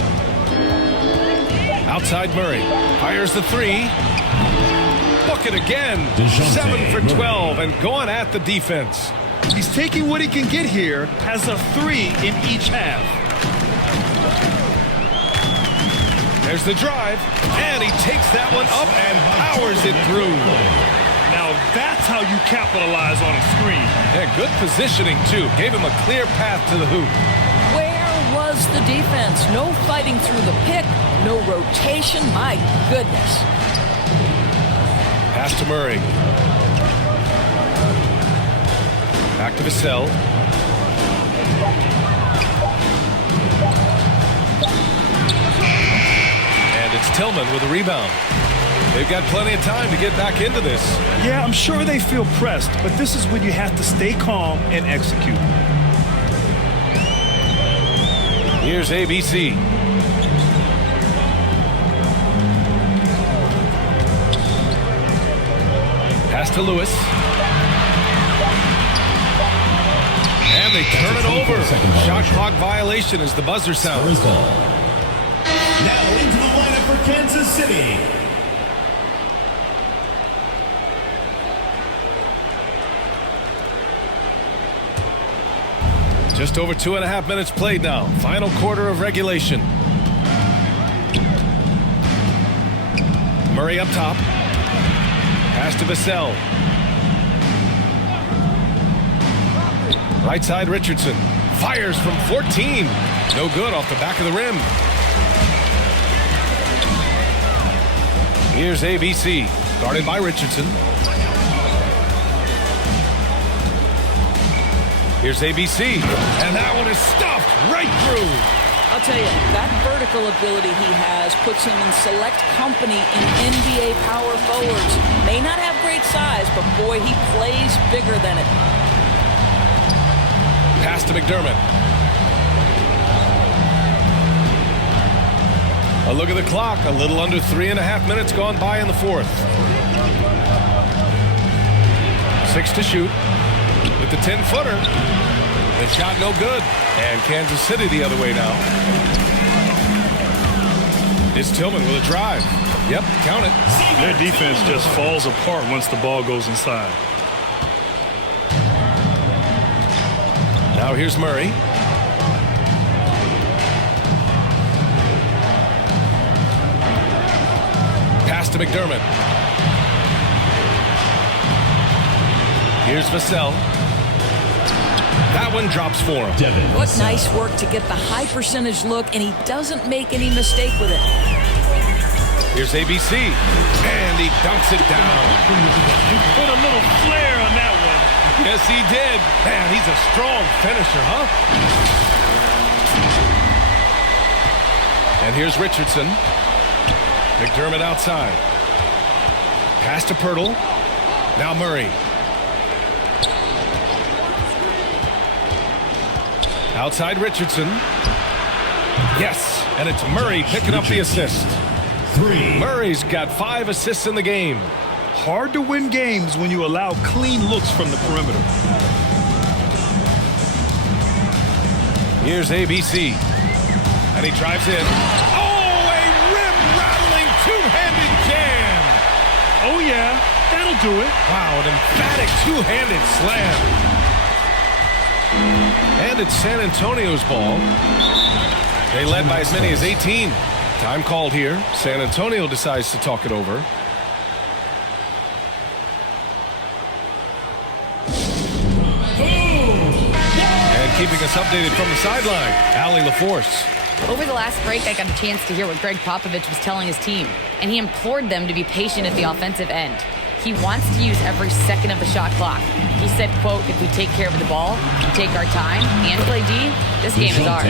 Outside Murray. Fires the 3. Book it again. 7 for 12 and going at the defense. He's taking what he can get here. Has a 3 in each half. There's the drive, and he takes that one up and powers it through. Now That's how you capitalize on a screen. Yeah, good positioning, too. Gave him a clear path to the hoop. Where was the defense? No fighting through the pick, no rotation. My goodness. Pass to Murray. Back to Vassell. And it's Tillman with a rebound. They've got plenty of time to get back into this. Yeah, I'm sure they feel pressed, but this is when you have to stay calm and execute. Here's ABC. Pass to Lewis. And they turn it over. Shot clock violation as the buzzer sounds. Now into the lineup for Kansas City. Just over 2.5 minutes played now. Final quarter of regulation. Murray up top. Pass to Vassell. Right side Richardson. Fires from 14. No good off the back of the rim. Here's ABC. Guarded by Richardson. Here's ABC. And that one is stuffed right through. I'll tell you, that vertical ability he has puts him in select company in NBA power forwards. May not have great size, but boy, he plays bigger than it. Pass to McDermott. A look at the clock. A little under 3.5 minutes gone by in the fourth. 6 to shoot. With the 10-footer. The shot no good. And Kansas City the other way now. It's Tillman with a drive. Yep, count it. Their defense just falls apart once the ball goes inside. Now here's Murray. Pass to McDermott. Here's Vassell. That one drops for him. What nice work to get the high percentage look, and he doesn't make any mistake with it. Here's ABC. And he dunks it down. You put a little flair on that one. Yes, he did. Man, he's a strong finisher, huh? And here's Richardson. McDermott outside. Pass to Pirtle. Now Murray. Outside Richardson. Yes, and it's Murray picking up the assist. 3. Murray's got 5 assists in the game. Hard to win games when you allow clean looks from the perimeter. Here's ABC. And he drives in. Oh, a rim-rattling two-handed jam. Oh, yeah, that'll do it. Wow, an emphatic two-handed slam. And it's San Antonio's ball. They led by as many as 18. Time called here. San Antonio decides to talk it over. And keeping us updated from the sideline, Allie LaForce. Over the last break, I got a chance to hear what Greg Popovich was telling his team, and he implored them to be patient at the offensive end. He wants to use every second of the shot clock. He said, quote, if we take care of the ball, we take our time, and play D, this game is ours.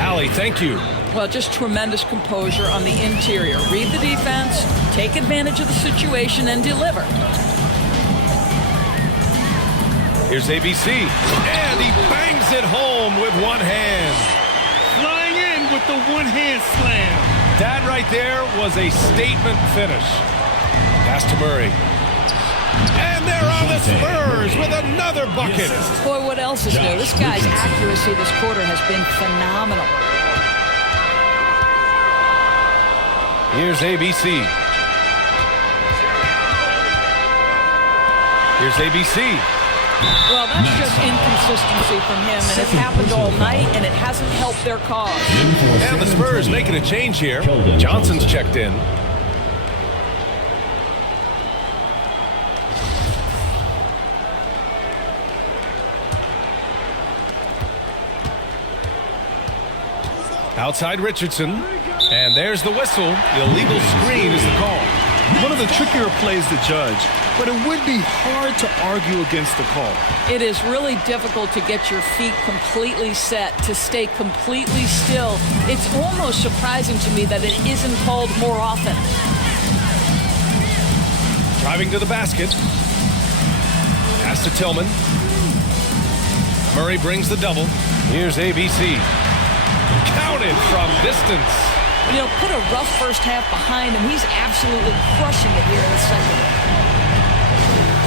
Allie, thank you. Well, just tremendous composure on the interior. Read the defense, take advantage of the situation, and deliver. Here's ABC. And he bangs it home with one hand. Flying in with the one-hand slam. That right there was a statement finish. Pass to Murray. And they're on the Spurs with another bucket. Boy, what else is new? This guy's accuracy this quarter has been phenomenal. Here's ABC. Here's ABC. Well, that's just inconsistency from him, and it's happened all night, and it hasn't helped their cause. And the Spurs making a change here. Johnson's checked in. Outside Richardson. And there's the whistle. Illegal screen is the call. One of the trickier plays to judge, but it would be hard to argue against the call. It is really difficult to get your feet completely set, to stay completely still. It's almost surprising to me that it isn't called more often. Driving to the basket. Pass to Tillman. Murray brings the double. Here's ABC. Counted from distance. You know, put a rough first half behind him. He's absolutely crushing it here in the second.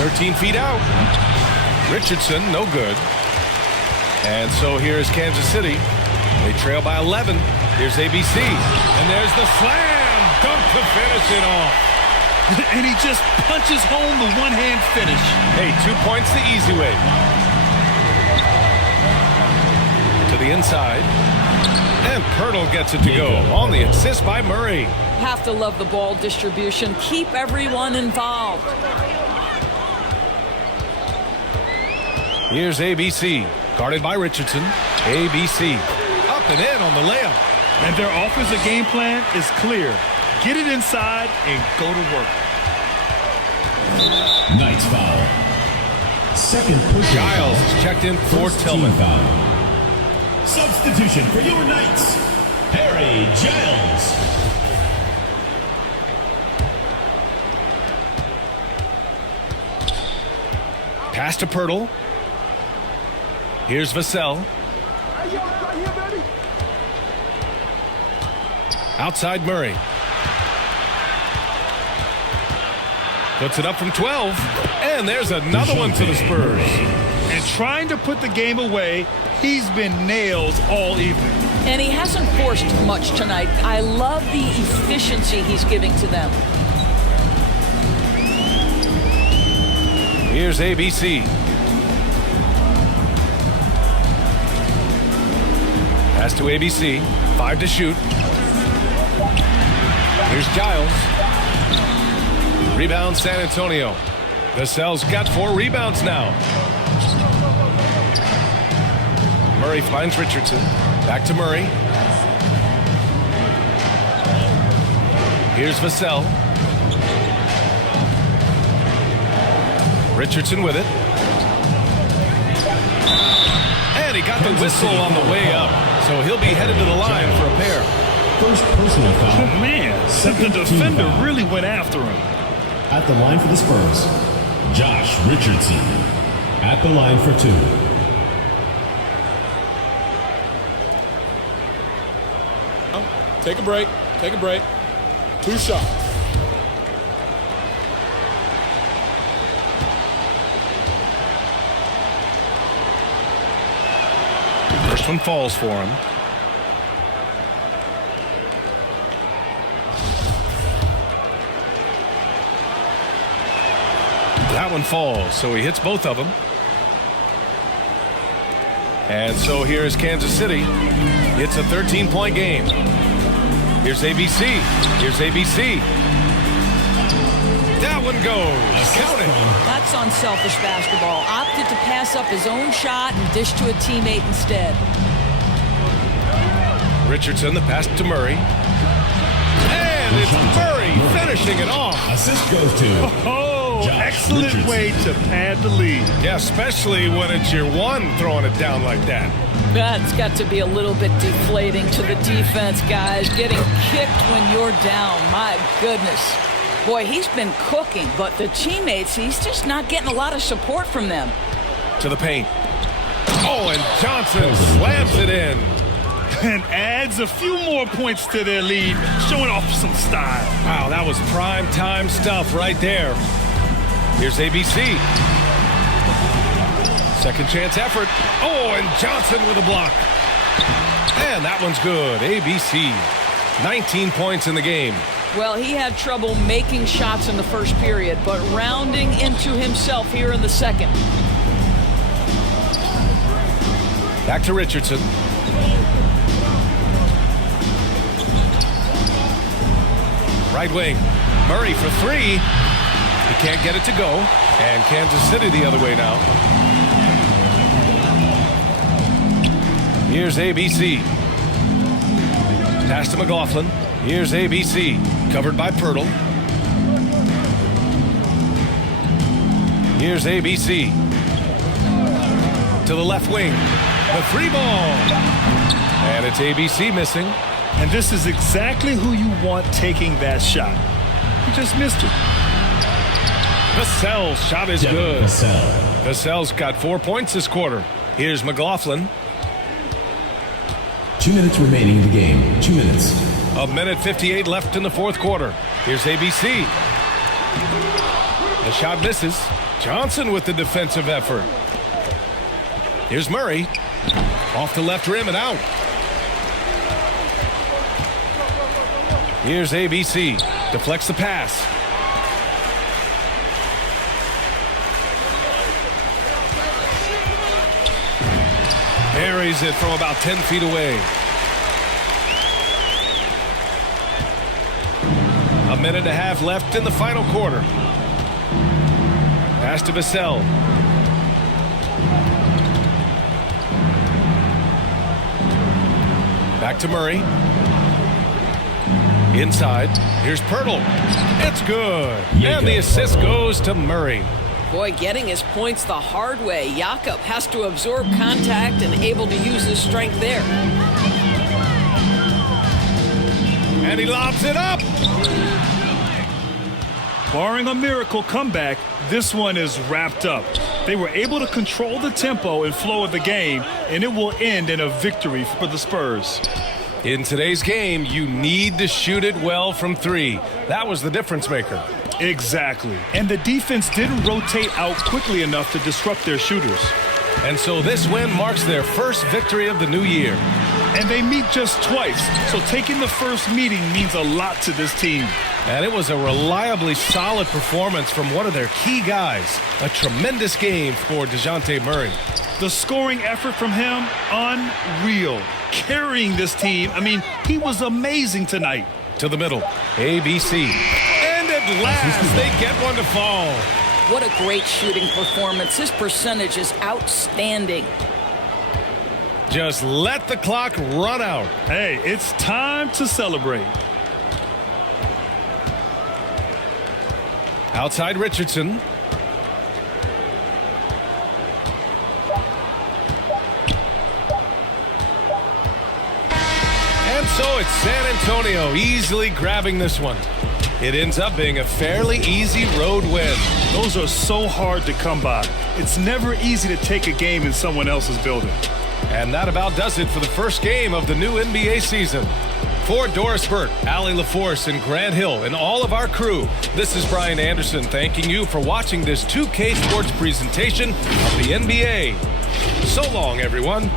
13 feet out. Richardson, no good. And so here's Kansas City. They trail by 11. Here's ABC. And there's the slam dunk to finish it off. And he just punches home the one-hand finish. Hey, 2 points the easy way. To the inside. And Pirtle gets it to go on the assist by Murray. Have to love the ball distribution. Keep everyone involved. Here's ABC. Guarded by Richardson. ABC. Up and in on the layup. And their offensive game plan is clear. Get it inside and go to work. Knight's foul. Second push. Giles is checked in for Tillman. Foul. Substitution for your Knights, Harry Giles. Pass to Pirtle. Here's Vassell. Outside Murray. Puts it up from 12. And there's another one to the Spurs. And trying to put the game away, he's been nails all evening. And he hasn't forced much tonight. I love the efficiency he's giving to them. Here's ABC. Pass to ABC. 5 to shoot. Here's Giles. Rebound San Antonio. Vassell's got 4 rebounds now. Murray finds Richardson. Back to Murray. Here's Vassell. Richardson with it. And he got the whistle on the way up. So he'll be headed to the line for a pair. First personal foul. Oh, man, the defender really went after him. At the line for the Spurs, Josh Richardson. At the line for 2. Take a break. Take a break. 2 shots. First one falls for him. That one falls, so he hits both of them. And so here's Kansas City. It's a 13-point game. Here's ABC. Here's ABC. That one goes. Count it. That's unselfish basketball. Opted to pass up his own shot and dish to a teammate instead. Richardson, the pass to Murray. And it's Murray finishing it off. Assist goes to Josh Excellent Richardson. way to pad the lead. Yeah, especially when it's your one throwing it down like that. That's got to be a little bit deflating to the defense, guys. Getting kicked when you're down. My goodness. Boy, he's been cooking, but the teammates, he's just not getting a lot of support from them. To the paint. Oh, and Johnson slams it in. And adds a few more points to their lead, showing off some style. Wow, that was prime time stuff right there. Here's ABC. Second chance effort. Oh, and Johnson with a block. And that one's good. ABC. 19 points in the game. Well, he had trouble making shots in the first period, but rounding into himself here in the second. Back to Richardson. Right wing. Murray for 3. He can't get it to go. And Kansas City the other way now. Here's ABC. Pass to McLaughlin. Here's ABC, covered by Pirtle. Here's ABC. To the left wing. The 3-ball. And it's ABC missing. And this is exactly who you want taking that shot. He just missed it. Vassell's shot is good. Vassell's got 4 points this quarter. Here's McLaughlin. 2 minutes remaining in the game. 2 minutes. A minute 58 left in the fourth quarter. Here's ABC. The shot misses. Johnson with the defensive effort. Here's Murray. Off the left rim and out. Here's ABC. Deflects the pass. Buries it from about 10 feet away. A minute and a half left in the final quarter. Pass to Vassell. Back to Murray. Inside. Here's Pirtle. It's good. And the assist goes to Murray. Boy, getting his points the hard way. Jakob has to absorb contact and able to use his strength there. And he lobs it up. Barring a miracle comeback, this one is wrapped up. They were able to control the tempo and flow of the game, and it will end in a victory for the Spurs. In today's game, you need to shoot it well from three. That was the difference maker. Exactly. And the defense didn't rotate out quickly enough to disrupt their shooters. And so this win marks their first victory of the new year. And they meet just twice, so taking the first meeting means a lot to this team. And it was a reliably solid performance from one of their key guys. A tremendous game for DeJounte Murray. The scoring effort from him, unreal. Carrying this team, he was amazing tonight. To the middle, ABC. And at last, they get one to fall. What a great shooting performance. His percentage is outstanding. Just let the clock run out. Hey, it's time to celebrate. Outside Richardson. And so it's San Antonio easily grabbing this one. It ends up being a fairly easy road win. Those are so hard to come by. It's never easy to take a game in someone else's building. And that about does it for the first game of the new NBA season. For Doris Burt, Allie LaForce, and Grant Hill, and all of our crew, this is Brian Anderson thanking you for watching this 2K Sports presentation of the NBA. So long, everyone.